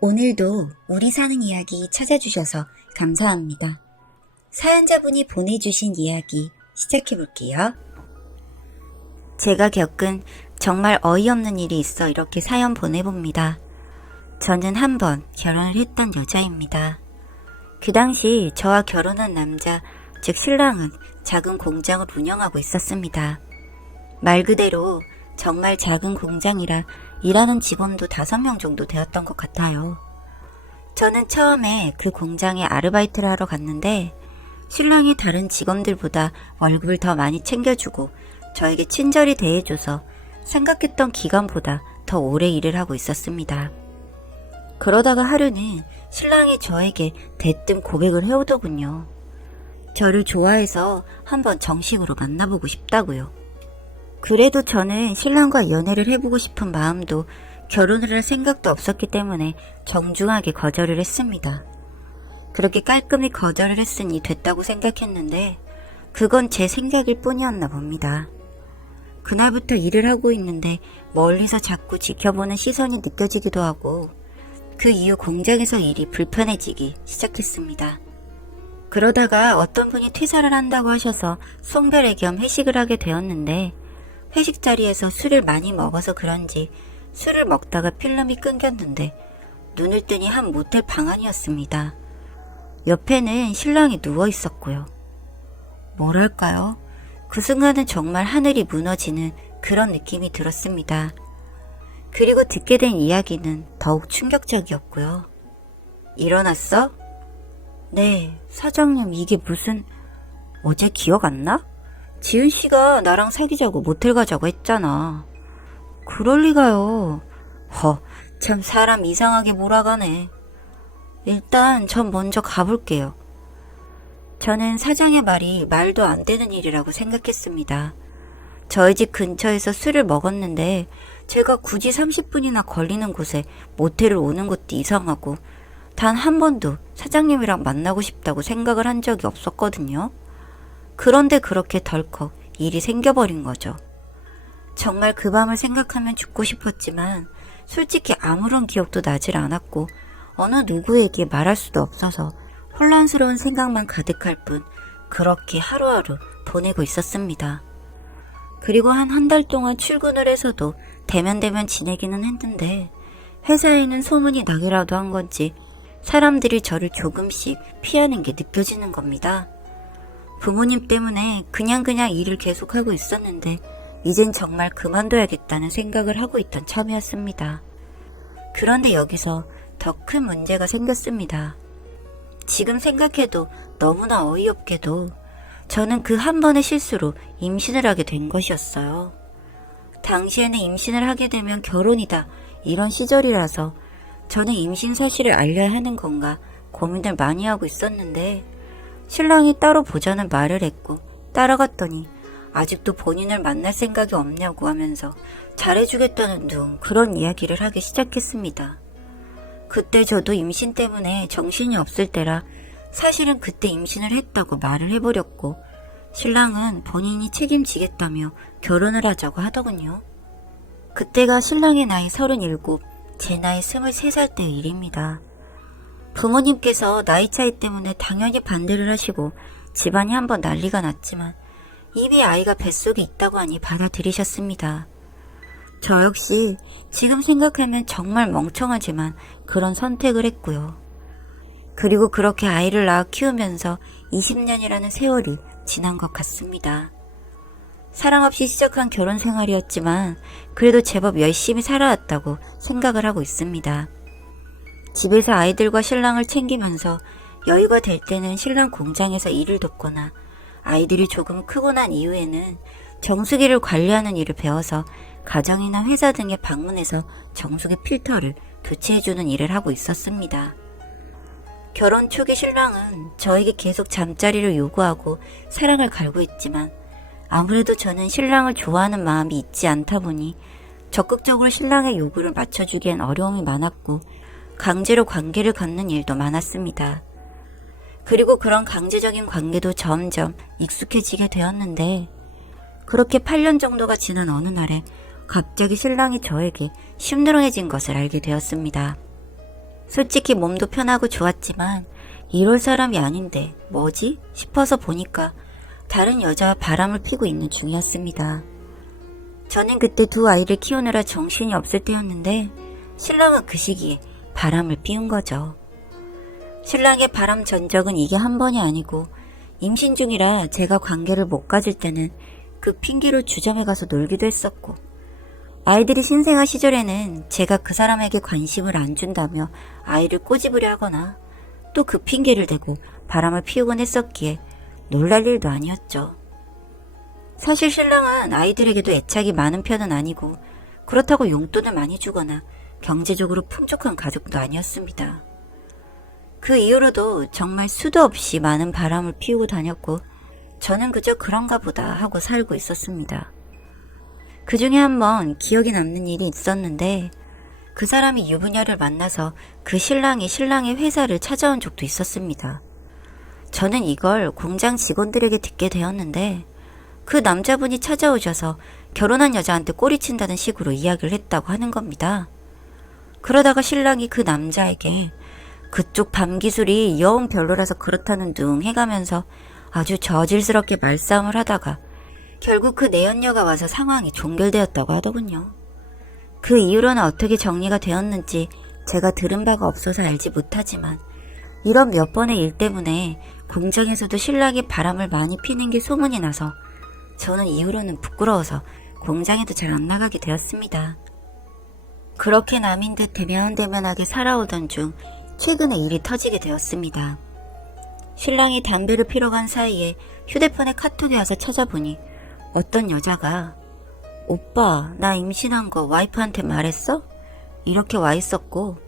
오늘도 우리 사는 이야기 찾아주셔서 감사합니다. 사연자분이 보내주신 이야기 시작해볼게요. 제가 겪은 정말 어이없는 일이 있어 이렇게 사연 보내봅니다. 저는 한 번 결혼을 했던 여자입니다. 그 당시 저와 결혼한 남자, 즉 신랑은 작은 공장을 운영하고 있었습니다. 말 그대로 정말 작은 공장이라 일하는 직원도 5명 정도 되었던 것 같아요. 저는 처음에 그 공장에 아르바이트를 하러 갔는데 신랑이 다른 직원들보다 월급을 더 많이 챙겨주고 저에게 친절히 대해줘서 생각했던 기간보다 더 오래 일을 하고 있었습니다. 그러다가 하루는 신랑이 저에게 대뜸 고백을 해오더군요. 저를 좋아해서 한번 정식으로 만나보고 싶다고요. 그래도 저는 신랑과 연애를 해보고 싶은 마음도 결혼을 할 생각도 없었기 때문에 정중하게 거절을 했습니다. 그렇게 깔끔히 거절을 했으니 됐다고 생각했는데 그건 제 생각일 뿐이었나 봅니다. 그날부터 일을 하고 있는데 멀리서 자꾸 지켜보는 시선이 느껴지기도 하고 그 이후 공장에서 일이 불편해지기 시작했습니다. 그러다가 어떤 분이 퇴사를 한다고 하셔서 송별회 겸 회식을 하게 되었는데 회식 자리에서 술을 많이 먹어서 그런지 술을 먹다가 필름이 끊겼는데 눈을 뜨니 한 모텔 방안이었습니다. 옆에는 신랑이 누워 있었고요. 뭐랄까요? 그 순간은 정말 하늘이 무너지는 그런 느낌이 들었습니다. 그리고 듣게 된 이야기는 더욱 충격적이었고요. 일어났어? 네, 사장님 이게 무슨... 어제 기억 안 나? 지은 씨가 나랑 사귀자고 모텔 가자고 했잖아. 그럴 리가요. 참 사람 이상하게 몰아가네. 일단 전 먼저 가볼게요. 저는 사장의 말이 말도 안 되는 일이라고 생각했습니다. 저희 집 근처에서 술을 먹었는데 제가 굳이 30분이나 걸리는 곳에 모텔을 오는 것도 이상하고 단 한 번도 사장님이랑 만나고 싶다고 생각을 한 적이 없었거든요. 그런데 그렇게 덜컥 일이 생겨버린 거죠. 정말 그 밤을 생각하면 죽고 싶었지만 솔직히 아무런 기억도 나질 않았고 어느 누구에게 말할 수도 없어서 혼란스러운 생각만 가득할 뿐 그렇게 하루하루 보내고 있었습니다. 그리고 한 달 동안 출근을 해서도 대면대면 지내기는 했는데 회사에는 소문이 나기라도 한 건지 사람들이 저를 조금씩 피하는 게 느껴지는 겁니다. 부모님 때문에 그냥 일을 계속하고 있었는데 이젠 정말 그만둬야겠다는 생각을 하고 있던 참이었습니다. 그런데 여기서 더 큰 문제가 생겼습니다. 지금 생각해도 너무나 어이없게도 저는 그 한 번의 실수로 임신을 하게 된 것이었어요. 당시에는 임신을 하게 되면 결혼이다 이런 시절이라서 저는 임신 사실을 알려야 하는 건가 고민을 많이 하고 있었는데 신랑이 따로 보자는 말을 했고 따라갔더니 아직도 본인을 만날 생각이 없냐고 하면서 잘해주겠다는 둥 그런 이야기를 하기 시작했습니다. 그때 저도 임신 때문에 정신이 없을 때라 사실은 그때 임신을 했다고 말을 해버렸고 신랑은 본인이 책임지겠다며 결혼을 하자고 하더군요. 그때가 신랑의 나이 37, 제 나이 23살 때의 일입니다. 부모님께서 나이 차이 때문에 당연히 반대를 하시고 집안이 한번 난리가 났지만 이미 아이가 뱃속에 있다고 하니 받아들이셨습니다. 저 역시 지금 생각하면 정말 멍청하지만 그런 선택을 했고요. 그리고 그렇게 아이를 낳아 키우면서 20년이라는 세월이 지난 것 같습니다. 사랑 없이 시작한 결혼 생활이었지만 그래도 제법 열심히 살아왔다고 생각을 하고 있습니다. 집에서 아이들과 신랑을 챙기면서 여유가 될 때는 신랑 공장에서 일을 돕거나 아이들이 조금 크고 난 이후에는 정수기를 관리하는 일을 배워서 가정이나 회사 등에 방문해서 정수기 필터를 교체해주는 일을 하고 있었습니다. 결혼 초기 신랑은 저에게 계속 잠자리를 요구하고 사랑을 갈구했지만 아무래도 저는 신랑을 좋아하는 마음이 있지 않다 보니 적극적으로 신랑의 요구를 맞춰주기엔 어려움이 많았고 강제로 관계를 갖는 일도 많았습니다. 그리고 그런 강제적인 관계도 점점 익숙해지게 되었는데 그렇게 8년 정도가 지난 어느 날에 갑자기 신랑이 저에게 심드렁해진 것을 알게 되었습니다. 솔직히 몸도 편하고 좋았지만 이럴 사람이 아닌데 뭐지? 싶어서 보니까 다른 여자와 바람을 피고 있는 중이었습니다. 저는 그때 두 아이를 키우느라 정신이 없을 때였는데 신랑은 그 시기에 바람을 피운 거죠. 신랑의 바람 전적은 이게 한 번이 아니고 임신 중이라 제가 관계를 못 가질 때는 그 핑계로 주점에 가서 놀기도 했었고, 아이들이 신생아 시절에는 제가 그 사람에게 관심을 안 준다며 아이를 꼬집으려 하거나 또 그 핑계를 대고 바람을 피우곤 했었기에 놀랄 일도 아니었죠. 사실 신랑은 아이들에게도 애착이 많은 편은 아니고 그렇다고 용돈을 많이 주거나 경제적으로 풍족한 가족도 아니었습니다. 그 이후로도 정말 수도 없이 많은 바람을 피우고 다녔고 저는 그저 그런가 보다 하고 살고 있었습니다. 그 중에 한 번 기억에 남는 일이 있었는데 그 사람이 유부녀를 만나서 그 신랑이 신랑의 회사를 찾아온 적도 있었습니다. 저는 이걸 공장 직원들에게 듣게 되었는데 그 남자분이 찾아오셔서 결혼한 여자한테 꼬리친다는 식으로 이야기를 했다고 하는 겁니다. 그러다가 신랑이 그 남자에게 그쪽 밤 기술이 영 별로라서 그렇다는 둥 해가면서 아주 저질스럽게 말싸움을 하다가 결국 그 내연녀가 와서 상황이 종결되었다고 하더군요. 그 이후로는 어떻게 정리가 되었는지 제가 들은 바가 없어서 알지 못하지만 이런 몇 번의 일 때문에 공장에서도 신랑이 바람을 많이 피는 게 소문이 나서 저는 이후로는 부끄러워서 공장에도 잘 안 나가게 되었습니다. 그렇게 남인 듯 대면대면하게 살아오던 중 최근에 일이 터지게 되었습니다. 신랑이 담배를 피러 간 사이에 휴대폰에 카톡이 와서 찾아보니 어떤 여자가 오빠 나 임신한 거 와이프한테 말했어? 이렇게 와 있었고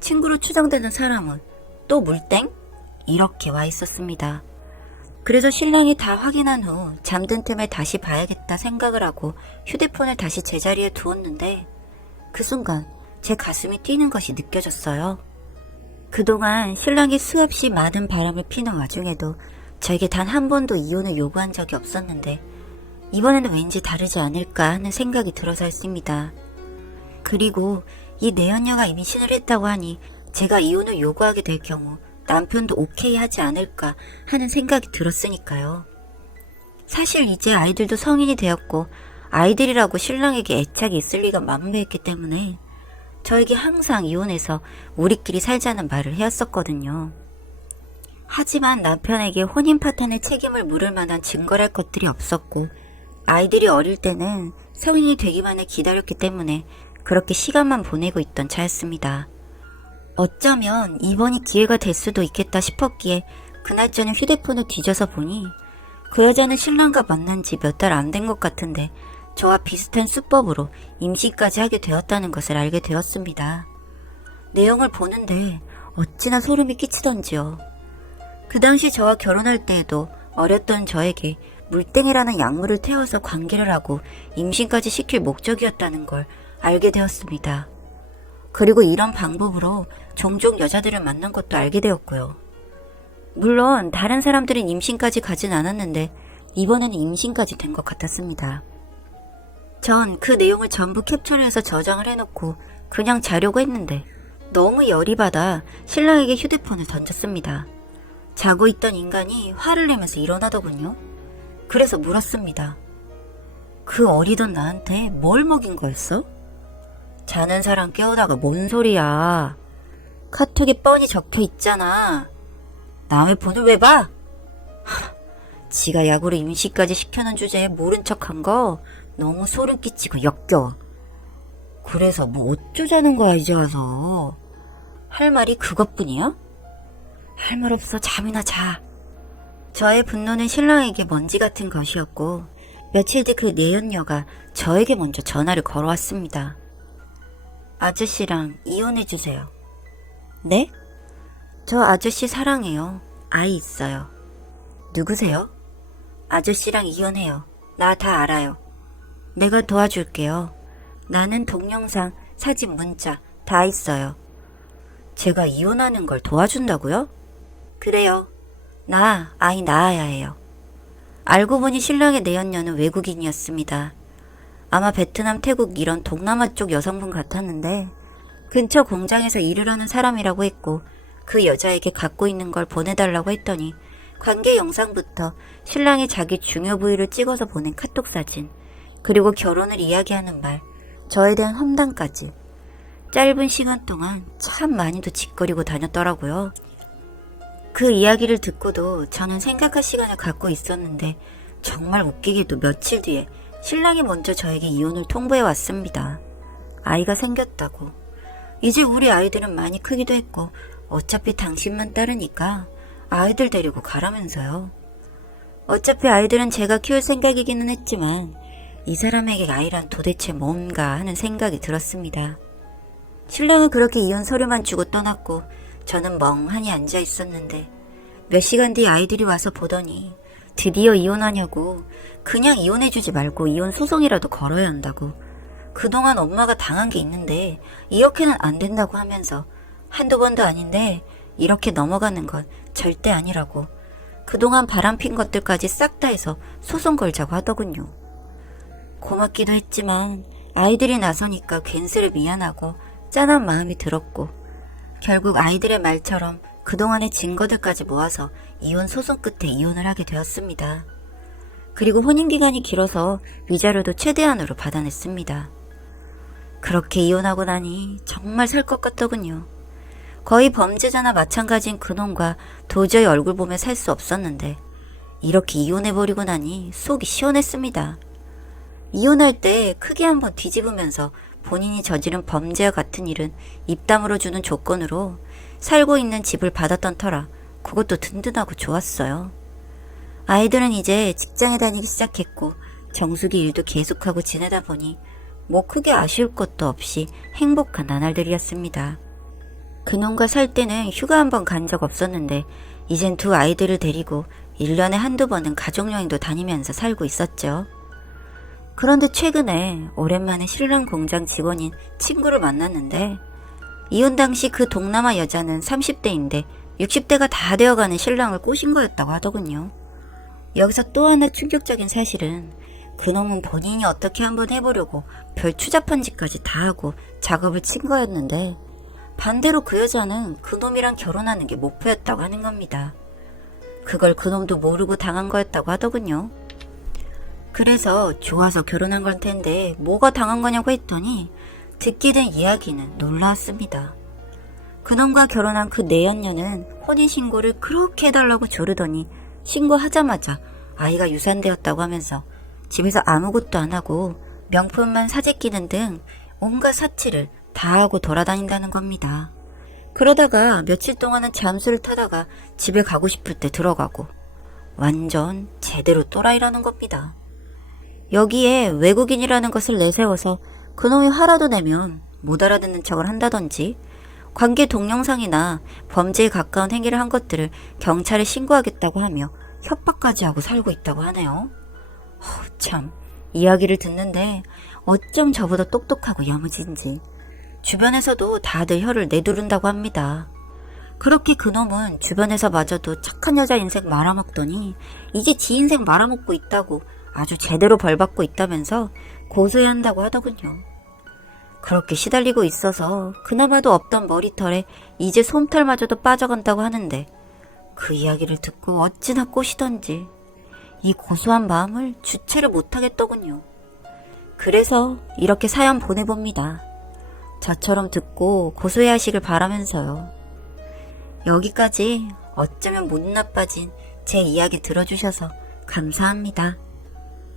친구로 추정되는 사람은 또 물땡? 이렇게 와 있었습니다. 그래서 신랑이 다 확인한 후 잠든 틈에 다시 봐야겠다 생각을 하고 휴대폰을 다시 제자리에 두었는데 그 순간 제 가슴이 뛰는 것이 느껴졌어요. 그동안 신랑이 수없이 많은 바람을 피는 와중에도 저에게 단 한 번도 이혼을 요구한 적이 없었는데 이번에는 왠지 다르지 않을까 하는 생각이 들어서였습니다. 그리고 이 내연녀가 임신을 했다고 하니 제가 이혼을 요구하게 될 경우 남편도 오케이 하지 않을까 하는 생각이 들었으니까요. 사실 이제 아이들도 성인이 되었고 아이들이라고 신랑에게 애착이 있을 리가 만무했기 때문에 저에게 항상 이혼해서 우리끼리 살자는 말을 해왔었거든요. 하지만 남편에게 혼인 파탄의 책임을 물을 만한 증거랄 것들이 없었고 아이들이 어릴 때는 성인이 되기만을 기다렸기 때문에 그렇게 시간만 보내고 있던 차였습니다. 어쩌면 이번이 기회가 될 수도 있겠다 싶었기에 그날 저녁 휴대폰을 뒤져서 보니 그 여자는 신랑과 만난 지 몇 달 안 된 것 같은데 저와 비슷한 수법으로 임신까지 하게 되었다는 것을 알게 되었습니다. 내용을 보는데 어찌나 소름이 끼치던지요. 그 당시 저와 결혼할 때에도 어렸던 저에게 물땡이라는 약물을 태워서 관계를 하고 임신까지 시킬 목적이었다는 걸 알게 되었습니다. 그리고 이런 방법으로 종종 여자들을 만난 것도 알게 되었고요. 물론 다른 사람들은 임신까지 가진 않았는데 이번에는 임신까지 된 것 같았습니다. 전 그 내용을 전부 캡처를 해서 저장을 해놓고 그냥 자려고 했는데 너무 열이 받아 신랑에게 휴대폰을 던졌습니다. 자고 있던 인간이 화를 내면서 일어나더군요. 그래서 물었습니다. 그 어리던 나한테 뭘 먹인 거였어? 자는 사람 깨우다가 뭔 소리야. 카톡에 뻔히 적혀 있잖아. 남의 폰을 왜 봐? 지가 야구로 임시까지 시켜놓은 주제에 모른 척한 거 너무 소름 끼치고 역겨워. 그래서 뭐 어쩌자는 거야 이제 와서. 할 말이 그것뿐이야? 할 말 없어 잠이나 자. 저의 분노는 신랑에게 먼지 같은 것이었고 며칠 뒤 그 내연녀가 저에게 먼저 전화를 걸어왔습니다. 아저씨랑 이혼해주세요. 네? 저 아저씨 사랑해요. 아이 있어요. 누구세요? 아저씨랑 이혼해요. 나 다 알아요. 내가 도와줄게요. 나는 동영상, 사진, 문자 다 있어요. 제가 이혼하는 걸 도와준다고요? 그래요. 나 아이 낳아야 해요. 알고 보니 신랑의 내연녀는 외국인이었습니다. 아마 베트남, 태국 이런 동남아 쪽 여성분 같았는데 근처 공장에서 일을 하는 사람이라고 했고 그 여자에게 갖고 있는 걸 보내달라고 했더니 관계 영상부터 신랑이 자기 중요 부위를 찍어서 보낸 카톡 사진, 그리고 결혼을 이야기하는 말, 저에 대한 험담까지 짧은 시간 동안 참 많이도 짓거리고 다녔더라고요. 그 이야기를 듣고도 저는 생각할 시간을 갖고 있었는데 정말 웃기게도 며칠 뒤에 신랑이 먼저 저에게 이혼을 통보해 왔습니다. 아이가 생겼다고. 이제 우리 아이들은 많이 크기도 했고 어차피 당신만 따르니까 아이들 데리고 가라면서요. 어차피 아이들은 제가 키울 생각이기는 했지만 이 사람에게 아이란 도대체 뭔가 하는 생각이 들었습니다. 신랑은 그렇게 이혼 서류만 주고 떠났고 저는 멍하니 앉아 있었는데 몇 시간 뒤 아이들이 와서 보더니 드디어 이혼하냐고, 그냥 이혼해주지 말고 이혼 소송이라도 걸어야 한다고, 그동안 엄마가 당한 게 있는데 이렇게는 안 된다고 하면서 한두 번도 아닌데 이렇게 넘어가는 건 절대 아니라고, 그동안 바람핀 것들까지 싹 다 해서 소송 걸자고 하더군요. 고맙기도 했지만 아이들이 나서니까 괜스레 미안하고 짠한 마음이 들었고 결국 아이들의 말처럼 그동안의 증거들까지 모아서 이혼 소송 끝에 이혼을 하게 되었습니다. 그리고 혼인기간이 길어서 위자료도 최대한으로 받아냈습니다. 그렇게 이혼하고 나니 정말 살 것 같더군요. 거의 범죄자나 마찬가지인 그놈과 도저히 얼굴 보며 살 수 없었는데 이렇게 이혼해버리고 나니 속이 시원했습니다. 이혼할 때 크게 한번 뒤집으면서 본인이 저지른 범죄와 같은 일은 입담으로 주는 조건으로 살고 있는 집을 받았던 터라 그것도 든든하고 좋았어요. 아이들은 이제 직장에 다니기 시작했고 정수기 일도 계속하고 지내다 보니 뭐 크게 아쉬울 것도 없이 행복한 나날들이었습니다. 그놈과 살 때는 휴가 한 번 간 적 없었는데 이젠 두 아이들을 데리고 1년에 한두 번은 가족여행도 다니면서 살고 있었죠. 그런데 최근에 오랜만에 신랑 공장 직원인 친구를 만났는데 이혼 당시 그 동남아 여자는 30대인데 60대가 다 되어가는 신랑을 꼬신 거였다고 하더군요. 여기서 또 하나 충격적인 사실은 그놈은 본인이 어떻게 한번 해보려고 별 추잡한 짓까지 다 하고 작업을 친 거였는데 반대로 그 여자는 그놈이랑 결혼하는 게 목표였다고 하는 겁니다. 그걸 그놈도 모르고 당한 거였다고 하더군요. 그래서 좋아서 결혼한 걸 텐데 뭐가 당한 거냐고 했더니 듣게 된 이야기는 놀라웠습니다. 그놈과 결혼한 그 내연녀는 혼인신고를 그렇게 해달라고 조르더니 신고하자마자 아이가 유산되었다고 하면서 집에서 아무것도 안 하고 명품만 사재끼는 등 온갖 사치를 다 하고 돌아다닌다는 겁니다. 그러다가 며칠 동안은 잠수를 타다가 집에 가고 싶을 때 들어가고 완전 제대로 또라이라는 겁니다. 여기에 외국인이라는 것을 내세워서 그놈이 화라도 내면 못 알아듣는 척을 한다든지 관계 동영상이나 범죄에 가까운 행위를 한 것들을 경찰에 신고하겠다고 하며 협박까지 하고 살고 있다고 하네요. 참, 이야기를 듣는데 어쩜 저보다 똑똑하고 야무진지 주변에서도 다들 혀를 내두른다고 합니다. 그렇게 그놈은 주변에서마저도 착한 여자 인생 말아먹더니 이제 지 인생 말아먹고 있다고 아주 제대로 벌받고 있다면서 고소해야 한다고 하더군요. 그렇게 시달리고 있어서 그나마도 없던 머리털에 이제 솜털마저도 빠져간다고 하는데 그 이야기를 듣고 어찌나 꼬시던지 이 고소한 마음을 주체를 못하겠더군요. 그래서 이렇게 사연 보내봅니다. 저처럼 듣고 고소해 하시길 바라면서요. 여기까지 어쩌면 못 나빠진 제 이야기 들어주셔서 감사합니다.